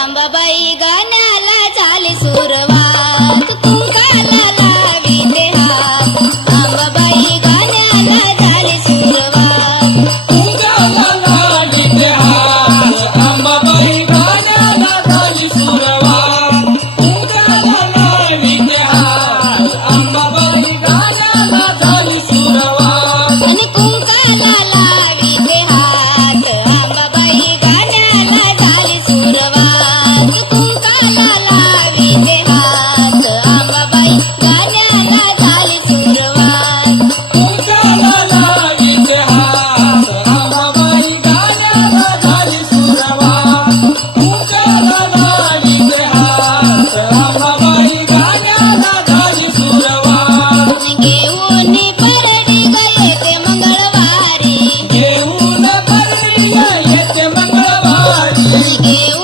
ಅಂಬಬಾಯಿ you.